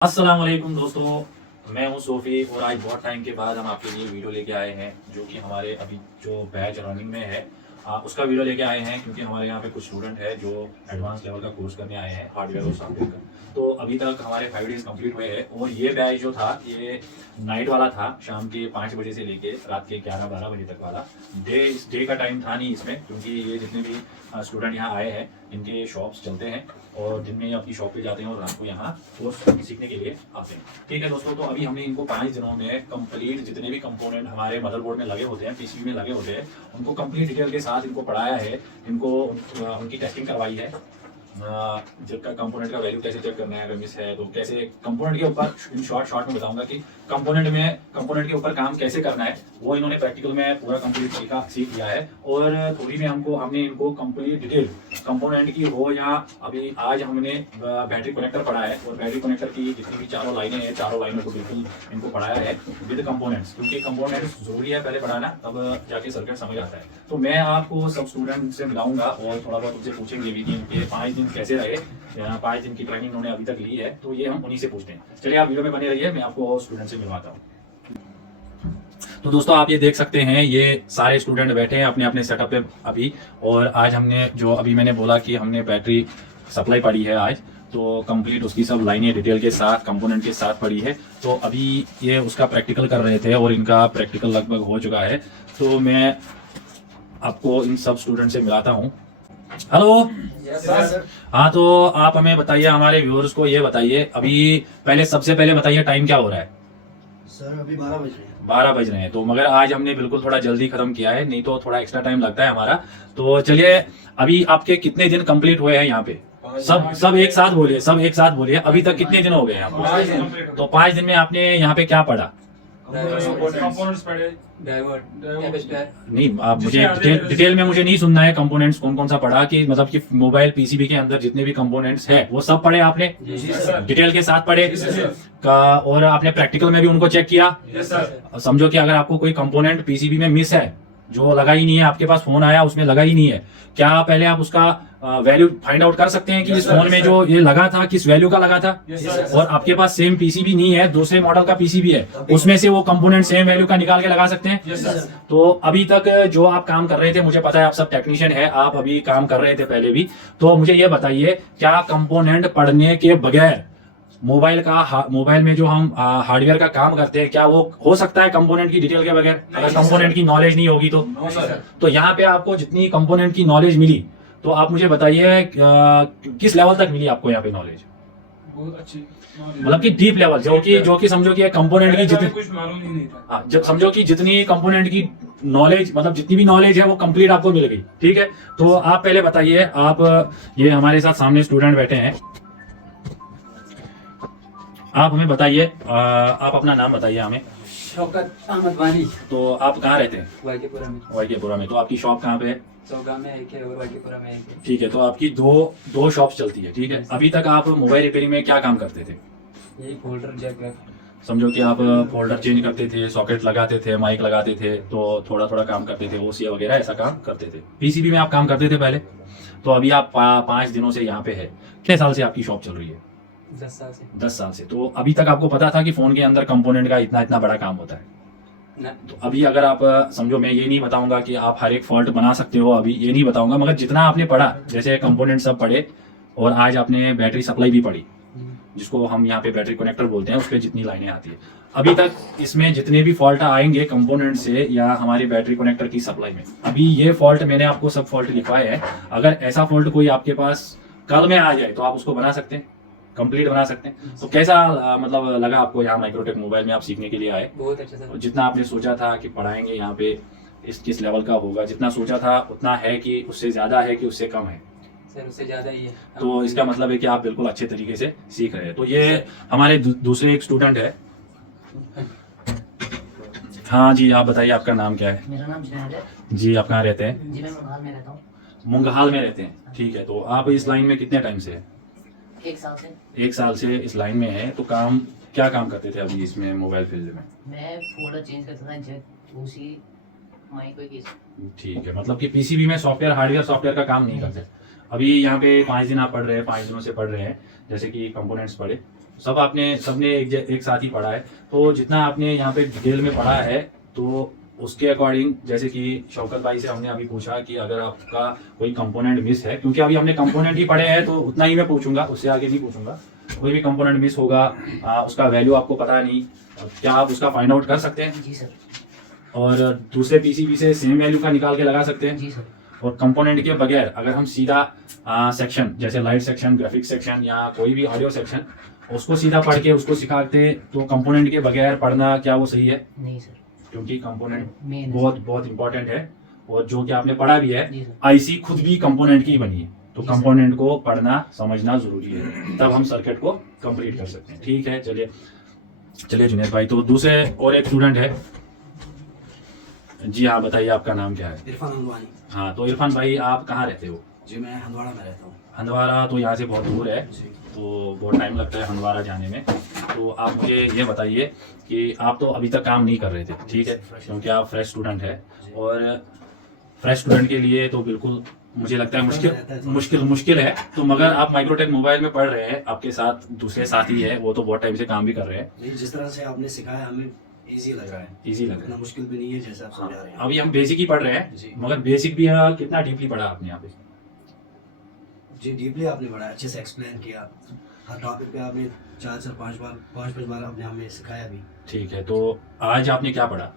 अस्सलाम वालेकुम दोस्तों, मैं हूं सोफ़ी और आज बहुत टाइम के बाद हम आपके लिए वीडियो लेके आए हैं जो कि हमारे अभी जो बैच रनिंग में है उसका वीडियो लेके आए हैं क्योंकि हमारे यहाँ पे कुछ स्टूडेंट है जो एडवांस लेवल का कोर्स करने आए हैं हार्डवेयर और सॉफ्टवेयर का। तो अभी तक हमारे 5 डेज़ कंप्लीट हुए हैं और ये बैच जो था ये नाइट वाला था, शाम के 5 बजे से लेके रात के 11-12 बजे तक वाला। डे का टाइम था नहीं इसमें क्योंकि ये जितने भी स्टूडेंट यहाँ आए हैं इनके शॉप्स चलते हैं और दिन में ये अपनी शॉप पे जाते हैं और रात को यहाँ कोर्स सीखने के लिए आते हैं। ठीक है दोस्तों, तो अभी हमने इनको 5 दिनों में कंप्लीट जितने भी कंपोनेंट हमारे मदरबोर्ड में लगे होते हैं, पीसीबी में लगे होते हैं, उनको कंप्लीट डिटेल के साथ इनको पढ़ाया है, इनको उनकी टेस्टिंग करवाई है। जिसका कंपोनेंट का वैल्यू कैसे चेक करना है, अगर मिस है तो कैसे कंपोनेंट के ऊपर इन शॉर्ट में बताऊंगा कि कंपोनेंट के ऊपर काम कैसे करना है, वो इन्होंने प्रैक्टिकल में पूरा कंप्लीट सीख लिया है। और थोड़ी में हमने इनको कंप्लीट डिटेल कंपोनेंट की हो या अभी आज हमने बैटरी कनेक्टर पढ़ा है और बैटरी कनेक्टर की जितनी भी चारों लाइनें हैं, चारों लाइनों को बिल्कुल इनको पढ़ाया है विद कंपोनेंट्स, क्योंकि कंपोनेंट्स जरूरी है पहले पढ़ाना, तब जाके सर्किट समझ आता है। तो मैं आपको सब स्टूडेंट से मिलाऊंगा और थोड़ा बहुत उनसे पूछेंगे भी कि इनके 5 दिन कैसे रहे। 5 दिन की ट्रेनिंग उन्होंने अभी तक ली है, तो ये हम उन्हीं से पूछते हैं। चलिए आप वीडियो में बने रहिए, मैं आपको और स्टूडेंट से मिलवाता हूँ। तो दोस्तों आप ये देख सकते हैं, ये सारे स्टूडेंट बैठे हैं अपने अपने सेटअप पे अभी। और आज हमने जो अभी मैंने बोला कि हमने बैटरी सप्लाई पढ़ी है आज, तो कंप्लीट उसकी सब लाइनें डिटेल के साथ कंपोनेंट के साथ पढ़ी है। तो अभी ये उसका प्रैक्टिकल कर रहे थे और इनका प्रैक्टिकल लगभग हो चुका है। तो मैं आपको इन सब स्टूडेंट से मिलाता हूँ। हेलो। हाँ, तो आप हमें बताइए, हमारे व्यूअर्स को ये बताइए, अभी सबसे पहले बताइए टाइम क्या हो रहा है? सर अभी 12 बज रहे हैं। 12 बज रहे हैं, तो मगर आज हमने बिल्कुल थोड़ा जल्दी खत्म किया है, नहीं तो थोड़ा एक्स्ट्रा टाइम लगता है हमारा। तो चलिए, अभी आपके कितने दिन कंप्लीट हुए हैं यहाँ पे? सब एक साथ बोलिए, अभी तक कितने दिन हो गए हैं आपको? तो 5 दिन में आपने यहाँ पे क्या पढ़ा? कंपोनेंट्स पढ़े, नहीं, आप मुझे डिटेल में मुझे नहीं सुनना है कंपोनेंट्स कौन कौन सा पढ़ा, कि मतलब कि मोबाइल पीसीबी के अंदर जितने भी कंपोनेंट्स है वो सब पढ़े आपने डिटेल के साथ पढ़े का, और आपने प्रैक्टिकल में भी उनको चेक किया। समझो कि अगर आपको कोई कंपोनेंट पीसीबी में मिस है, जो लगा ही नहीं है, आपके पास फोन आया उसमें लगा ही नहीं है, क्या पहले आप उसका वैल्यू फाइंड आउट कर सकते हैं कि इस फोन में जो ये लगा था किस वैल्यू का लगा था? और आपके पास सेम पीसीबी नहीं है, दूसरे मॉडल का पीसीबी है, उसमें से वो कंपोनेंट सेम वैल्यू का निकाल के लगा सकते हैं। तो अभी तक जो आप काम कर रहे थे, मुझे पता है आप सब टेक्नीशियन है, आप अभी काम कर रहे थे पहले भी, तो मुझे ये बताइए, क्या कंपोनेंट पढ़ने के बगैर मोबाइल में जो हम हार्डवेयर का काम करते हैं, क्या वो हो सकता है कंपोनेंट की डिटेल के बगैर, अगर कंपोनेंट की नॉलेज नहीं होगी तो यहाँ पे आपको जितनी कंपोनेंट की नॉलेज मिली, तो आप मुझे बताइए किस लेवल तक मिली आपको यहाँ पे नॉलेज? बहुत अच्छी, मतलब कि डीप लेवल, जो कि समझो कि कंपोनेंट की जितनी कुछ मालूम ही नहीं था। हाँ, जब समझो कि जितनी कंपोनेंट की नॉलेज, मतलब जितनी भी नॉलेज है वो कंप्लीट आपको मिल गई। ठीक है, तो आप पहले बताइए, आप ये हमारे साथ सामने स्टूडेंट बैठे हैं, आप हमें बताइए, आप अपना नाम बताइए हमें। शौकत अहमद वानी। तो आप कहाँ रहते हैं? वाईकेपुरा में। वाईकेपुरा में। तो आपकी शॉप कहाँ पे है? चौगा में एक है और वाईकेपुरा में एक है। ठीक है, तो आपकी दो शॉप्स चलती है। ठीक है, अभी तक आप मोबाइल रिपेयरिंग में क्या काम करते थे? यही फोल्डर जैक वैक। समझो कि आप फोल्डर चेंज करते थे, सॉकेट लगाते थे, माइक लगाते थे, तो थोड़ा थोड़ा काम करते थे, ओसीए वगैरह ऐसा काम करते थे। पीसीबी में आप काम करते थे पहले। तो अभी आप 5 दिनों से यहाँ पे है। कितने साल से आपकी शॉप चल रही है? 10 साल से। 10 साल से। तो अभी तक आपको पता था कि फोन के अंदर कंपोनेंट का इतना इतना बड़ा काम होता है? ना। तो अभी अगर आप समझो, मैं ये नहीं बताऊंगा कि आप हर एक फॉल्ट बना सकते हो, अभी ये नहीं बताऊंगा, मगर जितना आपने पढ़ा, जैसे कंपोनेंट सब पढ़े और आज आपने बैटरी सप्लाई भी पढ़ी, जिसको हम यहाँ पे बैटरी कनेक्टर बोलते हैं, उस पर जितनी लाइनें आती है, अभी तक इसमें जितने भी फॉल्ट आएंगे कंपोनेंट से या हमारे बैटरी कनेक्टर की सप्लाई में, अभी ये फॉल्ट मैंने आपको सब फॉल्ट लिखवाए हैं। अगर ऐसा फॉल्ट कोई आपके पास कल में आ जाए तो आप उसको बना सकते हैं, कंप्लीट बना सकते हैं। तो कैसा मतलब लगा आपको यहाँ माइक्रोटेक मोबाइल में आप सीखने के लिए आए? बहुत अच्छा सर। जितना आपने सोचा था कि पढ़ाएंगे यहाँ पे किस लेवल का होगा, जितना सोचा था उतना है कि उससे ज्यादा है कि उससे कम है? सर उससे ज्यादा ही है। तो इसका मतलब है कि आप बिल्कुल अच्छे तरीके से सीख रहे हैं। तो ये हमारे दूसरे एक स्टूडेंट है। हाँ जी, आप बताइए आपका नाम क्या है? मेरा नाम जुनैद है जी, आप कहाँ रहते हैं? जी। मैं मुंगहाल में रहता हूँ। मुंगहाल में रहते हैं। ठीक है, तो आप इस लाइन में कितने टाइम से हैं? 1 साल से। 1 साल से इस लाइन में है। तो क्या काम करते थे अभी इसमें मोबाइल फील्ड में? मैं फोल्डर चेंज करता था, जैक, ओसी, माइक वगैरह। ठीक है, मतलब कि पीसीबी में हार्डवेयर सॉफ्टवेयर का काम नहीं करते। अभी यहाँ पे 5 दिन आप पढ़ रहे हैं, 5 दिनों से पढ़ रहे हैं, जैसे कि कंपोनेंट्स पढ़े, सब आपने सबने एक साथ ही पढ़ा है, तो जितना आपने यहाँ पे डिटेल में पढ़ा है तो उसके अकॉर्डिंग, जैसे कि शौकत भाई से हमने अभी पूछा कि अगर आपका कोई कंपोनेंट मिस है, क्योंकि अभी हमने कंपोनेंट ही पढ़े हैं तो उतना ही मैं पूछूंगा, उससे आगे नहीं पूछूंगा। कोई भी कंपोनेंट मिस होगा, उसका वैल्यू आपको पता नहीं, क्या आप उसका फाइंड आउट कर सकते हैं जी सर। और दूसरे पीसीबी से सेम वैल्यू का निकाल के लगा सकते हैं। जी सर। और कंपोनेंट के बगैर अगर हम सीधा सेक्शन जैसे लाइट सेक्शन, ग्राफिक सेक्शन या कोई भी ऑडियो सेक्शन उसको सीधा पढ़ के उसको सिखाते तो कंपोनेंट के बगैर पढ़ना क्या वो सही है? नहीं सर। क्योंकि कंपोनेंट मेन बहुत बहुत इंपॉर्टेंट है और जो कि आपने पढ़ा भी है, जी सर। आईसी खुद भी कंपोनेंट की ही बनी है, तो जी सर। कंपोनेंट को पढ़ना समझना जरूरी है, तब हम सर्किट को कंप्लीट कर सकते हैं। ठीक है, चलिए चलिए जुनेद भाई, तो दूसरे और एक स्टूडेंट है जी। हाँ बताइए, आपका नाम क्या है? इरफान हंदवानी। हाँ, तो इरफान भाई आप कहाँ रहते हो? जी मैं हंदवाड़ा में रहता हूँ। हंदवाड़ा तो यहाँ से बहुत दूर है, जी तो बहुत टाइम लगता है हंदवाड़ा जाने में। तो आप मुझे ये बताइए कि आप तो अभी तक काम नहीं कर रहे थे, ठीक है, क्योंकि आप फ्रेश स्टूडेंट है और फ्रेश स्टूडेंट के लिए तो बिल्कुल मुझे लगता है मुश्किल है। तो मगर आप माइक्रोटेक मोबाइल में पढ़ रहे हैं, आपके साथ दूसरे साथी है वो तो बहुत टाइम से काम भी कर रहे हैं। नहीं, जिस तरह से आपने सिखाया हमें इजी लग रहा है। इजी लग रहा इतना मुश्किल भी नहीं है जैसे आप समझा रहे है। हैं। अभी हम बेसिक ही पढ़ रहे हैं, जी। मगर बेसिक भी कितना डीपली पढ़ा आपने यहाँ पे? जी डीपली आपने बड़ा अच्छे से एक्सप्लेन किया, हर टॉपिक पे आपने 4 से 5 बार आपने हमें सिखाया भी। ठीक है, तो आज आपने क्या पढ़ा?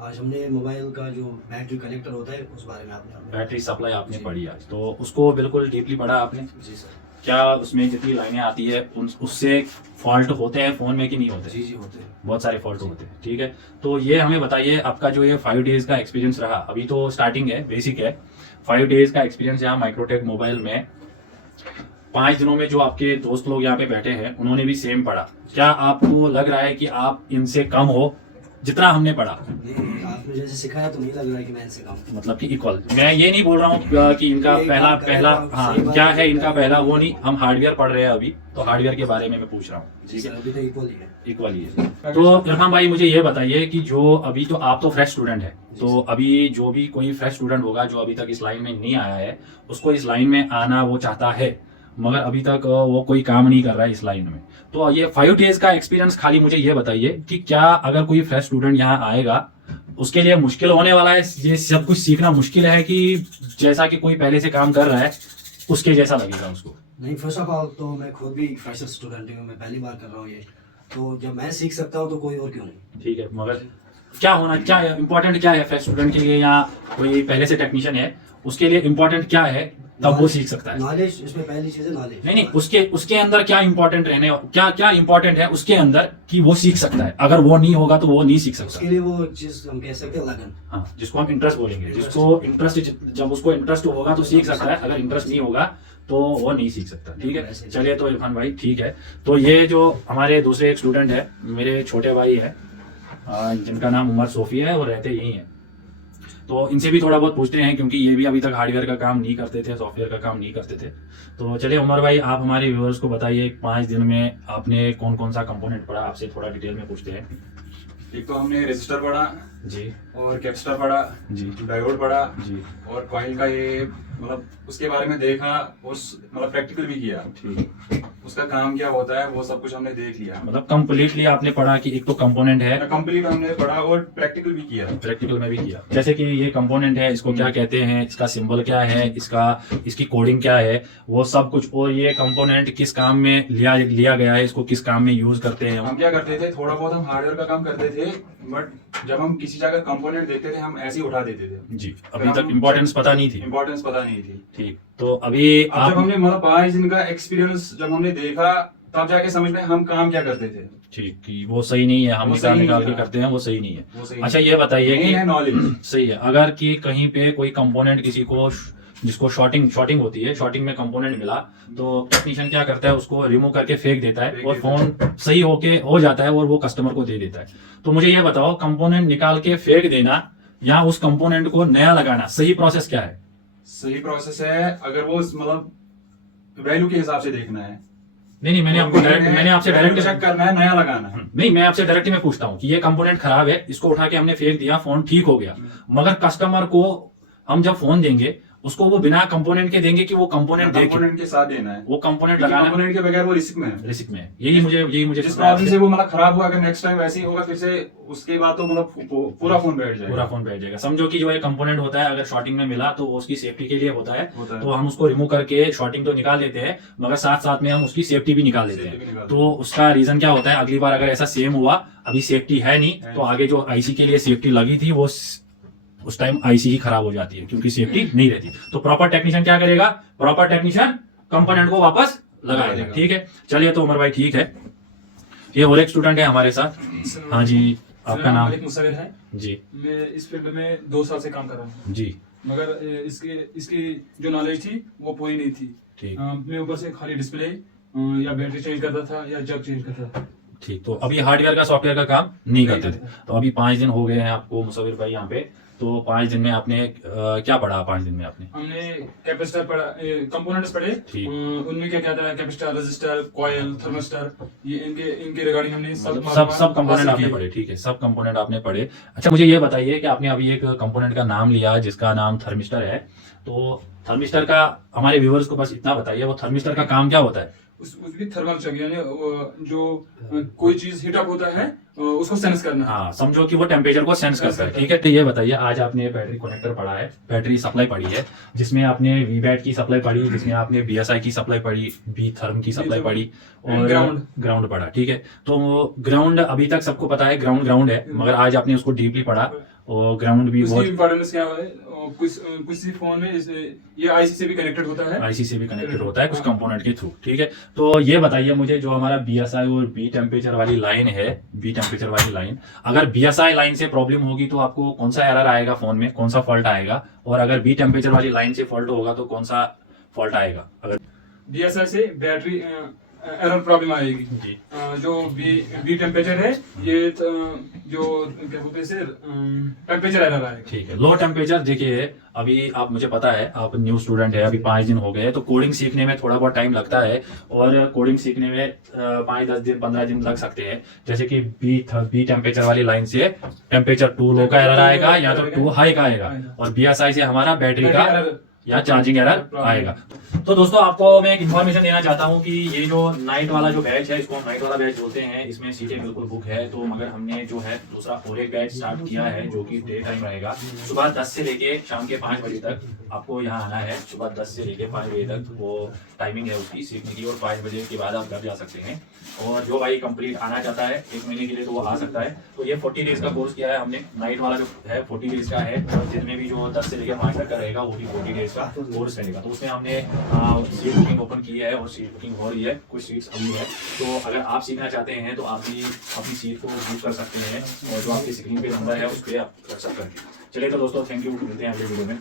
आज हमने मोबाइल का जो बैटरी कनेक्टर होता है उस बारे में आपने बैटरी सप्लाई आपने जी। पढ़ी आज, तो उसको बिल्कुल डीपली पढ़ा आपने। जी सर। क्या उसमें जितनी लाइनें आती है उससे फॉल्ट होते हैं फोन में कि नहीं होते? जी जी होते हैं। बहुत सारे फॉल्ट होते हैं, ठीक है। तो ये हमें बताइए, आपका जो ये 5 डेज का एक्सपीरियंस रहा, अभी तो स्टार्टिंग है, बेसिक है, 5 डेज का एक्सपीरियंस यहाँ माइक्रोटेक मोबाइल में 5 दिनों में जो आपके दोस्त लोग यहाँ पे बैठे हैं उन्होंने भी सेम पढ़ा, क्या आपको लग रहा है कि आप इनसे कम हो जितना हमने पढ़ा? नहीं, आपने जैसे सिखाया तो नहीं लग रहा है कि मैं इनसे कम। मतलब कि इक्वल, मैं ये नहीं बोल रहा हूँ कि इनका ये पहला बात पहला करें तो हाँ सही बात क्या है, है इनका क्या पहला, है। वो नहीं, हम हार्डवेयर पढ़ रहे हैं अभी, तो हार्डवेयर के बारे में मैं पूछ रहा हूँ। जी सर, अभी तो इक्वल ही है। इक्वल ही है। तो इरफान भाई मुझे ये बताइए कि जो अभी तो आप तो फ्रेश स्टूडेंट है, तो अभी जो भी कोई फ्रेश स्टूडेंट होगा जो अभी तक इस लाइन में नहीं आया है, उसको इस लाइन में आना वो चाहता है मगर अभी तक वो कोई काम नहीं कर रहा है इस लाइन में, तो ये 5 डेज का एक्सपीरियंस खाली मुझे ये बताइए कि क्या अगर कोई फ्रेश स्टूडेंट यहाँ आएगा उसके लिए मुश्किल होने वाला है, ये सब कुछ सीखना मुश्किल है कि जैसा कि कोई पहले से काम कर रहा है उसके जैसा लगेगा उसको? नहीं, फर्स्ट ऑफ ऑल तो मैं खुद भी फ्रेशर स्टूडेंट हूँ, मैं पहली बार कर रहा हूँ ये, तो जब मैं सीख सकता हूँ तो कोई और क्यों नहीं। ठीक है, मगर क्या इम्पोर्टेंट क्या है फ्रेश स्टूडेंट के लिए, या कोई पहले से टेक्नीशियन है उसके लिए इम्पोर्टेंट क्या है तब वो सीख सकता है? नॉलेज, इसमें पहली चीज है नॉलेज। नहीं, उसके अंदर क्या इंपॉर्टेंट क्या इंपॉर्टेंट है उसके अंदर कि वो सीख सकता है, अगर वो नहीं होगा तो वो नहीं सीख सकता। उसके लिए वो चीज हम कह सकते हैं लगन। हाँ, जिसको हम इंटरेस्ट बोलेंगे, जिसको इंटरेस्ट, जब उसको इंटरेस्ट होगा तो सीख सकता है, अगर इंटरेस्ट नहीं होगा तो वो नहीं सीख सकता। ठीक है, चलिए तो इरफान भाई ठीक है, तो ये जो हमारे दूसरे एक स्टूडेंट है, मेरे छोटे भाई है जिनका नाम उमर सोफी है, वो रहते यही हैं, तो इनसे भी थोड़ा बहुत पूछते हैं क्योंकि ये भी अभी तक हार्डवेयर का काम नहीं करते थे, सॉफ्टवेयर का काम नहीं करते थे। तो चलिए उमर भाई, आप हमारे व्यूअर्स को बताइए 5 दिन में आपने कौन कौन सा कंपोनेंट पढ़ा, आपसे थोड़ा डिटेल में पूछते हैं। एक तो हमने रजिस्टर पढ़ा जी और कैपेसिटर पढ़ा जी डायोड पढ़ा जी और कॉइल का ये मतलब उसके बारे में देखा, उस मतलब प्रैक्टिकल भी किया, ठीक, उसका काम क्या होता है वो सब कुछ हमने देख लिया। मतलब कंप्लीटली आपने पढ़ा कि एक तो कंपोनेंट है, कंप्लीट हमने पढ़ा और प्रैक्टिकल भी किया। प्रैक्टिकल में भी किया, जैसे कि ये कंपोनेंट है, इसको क्या कहते हैं, इसका सिंबल क्या है, इसकी कोडिंग क्या है, वो सब कुछ, और ये कंपोनेंट किस काम में लिया गया है, इसको किस काम में यूज करते हैं हम क्या करते थे, थोड़ा बहुत हम हार्डवेयर का काम करते थे, बट जब हम किसी जगह कंपोनेंट देखते थे हम ऐसे ही उठा देते थे जी, अभी तक इम्पोर्टेंस पता नहीं थी। इम्पोर्टेंस पता नहीं थी। ठीक, तो अभी अब जब हमने मतलब 5 दिन का एक्सपीरियंस जब हमने देखा तब जाके समझ में हम काम क्या करते थे। ठीक कि वो सही नहीं है, हम वो निकाल सही निकाल नहीं के है। करते हैं, वो सही नहीं है। वो सही अच्छा ये बताइए नहीं है कि नॉलेज सही है, अगर कि कहीं पे कोई कंपोनेंट किसी को जिसको शॉर्टिंग होती है, शॉर्टिंग में कंपोनेंट मिला तो टेक्नीशियन क्या करता है, उसको रिमूव करके फेंक देता है और फोन सही हो जाता है और वो कस्टमर को दे देता है। तो मुझे ये बताओ, कंपोनेंट निकाल के फेंक देना या उस कंपोनेंट को नया लगाना, सही प्रोसेस क्या है? सही प्रोसेस है, अगर वो मतलब वैल्यू के हिसाब से देखना है। नहीं, मैंने आपसे डायरेक्ट चेक करना है, नया लगाना है। नहीं, मैं आपसे डायरेक्ट में पूछता हूँ कि ये कंपोनेंट खराब है, इसको उठा के हमने फेंक दिया, फोन ठीक हो गया, मगर कस्टमर को हम जब फोन देंगे उसको वो बिना कंपोनेंट के देंगे कि वो कंपोनेंट देके कंपोनेंट के साथ देना है, वो कंपोनेंट लगाना कंपोनेंट के बगैर वो रिस्क में है। रिस्क में है। यही मुझे जिस समझाया प्रॉब्लम से वो मतलब खराब हुआ, अगर नेक्स्ट टाइम वैसे ही होगा फिर से, उसके बाद तो मतलब पूरा फोन बैठ जाएगा। पूरा फोन बैठ जाएगा। समझो कि जो ये कंपोनेंट होता है अगर शॉर्टिंग में मिला तो वो उसकी सेफ्टी के लिए होता है, तो हम उसको रिमूव करके शॉर्टिंग तो निकाल देते हैं, मगर साथ साथ में हम उसकी सेफ्टी भी निकाल देते हैं। तो उसका रीजन क्या होता है, अगली बार अगर ऐसा सेम हुआ, अभी सेफ्टी है नहीं तो आगे जो आईसी के लिए सेफ्टी लगी थी वो उस टाइम आईसी ही खराब हो जाती है क्योंकि सेफ्टी नहीं रहती। तो प्रॉपर टेक्नीशियन क्या करेगा, प्रॉपर टेक्नीशियन कंपोनेंट को वापस लगाएगा। ठीक है, चलिए तो उमर भाई ठीक है। ये और एक स्टूडेंट है हमारे साथ। हाँ जी, आपका नाम? मालिक मुसविर है जी मैं इस फील्ड में 2 साल से काम कर रहा हूँ, जी मगर इसकी जो नॉलेज थी वो पूरी नहीं थी। ठीक मैं ऊपर से खाली डिस्प्ले या बैटरी चेंज करता था या जग चेंज करता था। ठीक। तो अभी हार्डवेयर का सॉफ्टवेयर का काम नहीं करते थे। तो अभी 5 दिन हो गए हैं आपको मुसविर भाई यहाँ पे। तो 5 दिन में आपने क्या पढ़ा? 5 दिन में आपने हमने कैपेसिटर पढ़ा, कंपोनेंट्स पढ़े। ठीक। उनमें क्या क्या था, कैपेसिटर, रेजिस्टर, कॉइल, थर्मिस्टर, ये इनके रिगार्डिंग हमने सब सब कंपोनेंट आपने पढ़े। ठीक है, सब कंपोनेंट आपने पढ़े। अच्छा, मुझे ये बताइए कि आपने अभी एक कंपोनेंट का नाम लिया जिसका नाम थर्मिस्टर है। तो थर्मिस्टर का हमारे व्यूअर्स को बस इतना बताइए, वो थर्मिस्टर का काम क्या होता है? उसकी थर्मल चेक, यानी जो कोई चीज हीट अप होता है उसको सेंस करना। हाँ, समझो कि वो टेम्परेचर को सेंस करता है। ठीक है, तो ये बताइए, आज आपने बैटरी कनेक्टर पढ़ा है, बैटरी सप्लाई पढ़ी है, जिसमें आपने वीबैट की सप्लाई पढ़ी, जिसमें आपने बीएसआई की सप्लाई पढ़ी, बी थर्म की सप्लाई पढ़ी और ग्राउंड पढ़ा। ठीक है, तो ग्राउंड अभी तक सबको पता है, ग्राउंड है, मगर आज आपने उसको डीपली पढ़ा। और ग्राउंड भी बहुत इंपॉर्टेंस क्या है, कुछ फोन में ये आईसी से भी कनेक्टेड होता है, आईसी से भी कनेक्टेड होता है कुछ कंपोनेंट के थ्रू। ठीक है, तो ये बताइए मुझे, जो हमारा बीएसआई और बी टेम्परेचर वाली लाइन है, बी टेम्परेचर वाली लाइन, अगर बीएसआई लाइन से प्रॉब्लम होगी तो आपको कौन सा एरर आएगा फोन में, कौन सा फॉल्ट आएगा? और अगर बी टेम्परेचर वाली लाइन से फॉल्ट होगा तो कौन सा फॉल्ट आएगा? अगर बीएसआई से बैटरी एरर प्रॉब्लम आएगी जी। जो बी टेम्परेचर है, ये जो क्या बोलते हैं टेम्परेचर एरर आएगा। ठीक है, लो टेम्परेचर। देखिए, अभी आप, मुझे पता है आप न्यू स्टूडेंट है, अभी 5 दिन हो गए, तो कोडिंग सीखने में थोड़ा बहुत टाइम लगता है, और कोडिंग सीखने में 5-10 दिन 15 दिन लग सकते हैं। जैसे कि बी टेम्परेचर वाली लाइन से टेम्परेचर 2 लो का एरर आएगा या तो 2 हाई का आएगा, और बीएसआई से हमारा बैटरी का या चार्जिंग एरर आएगा। तो दोस्तों, आपको मैं एक इन्फॉर्मेशन देना चाहता हूँ कि ये जो नाइट वाला जो बैच है, इसको हम नाइट वाला बैच बोलते हैं, इसमें सीटें बिल्कुल बुक है। तो मगर हमने जो है दूसरा और एक बैच स्टार्ट किया है जो कि डे टाइम रहेगा, सुबह 10 से लेके शाम के 5 बजे तक आपको यहाँ आना है। सुबह 10 से लेके 5 बजे तक वो टाइमिंग है उसकी सीखने की, और 5 बजे के बाद आप घर जा सकते हैं। और जो भाई कंप्लीट आना चाहता है 1 महीने के लिए तो वो आ सकता है। तो ये 40 डेज का कोर्स किया है हमने। नाइट वाला जो है 40 डेज का है, और दिन में भी जो 10 से लेकर 5 तक का रहेगा वो भी 40 डेज का कोर्स रहेगा। तो उसमें हमने सीट बुकिंग ओपन की है और सीट बुकिंग हो रही है, कुछ सीट्स अभी है। तो अगर आप सीखना चाहते हैं तो आप भी अपनी सीट को बुक कर सकते हैं, और जो आपकी स्क्रीन पे नंबर है उस पर आप व्हाट्सएप करके। चलिए तो दोस्तों, थैंक यू, मिलते हैं अगले वीडियो में।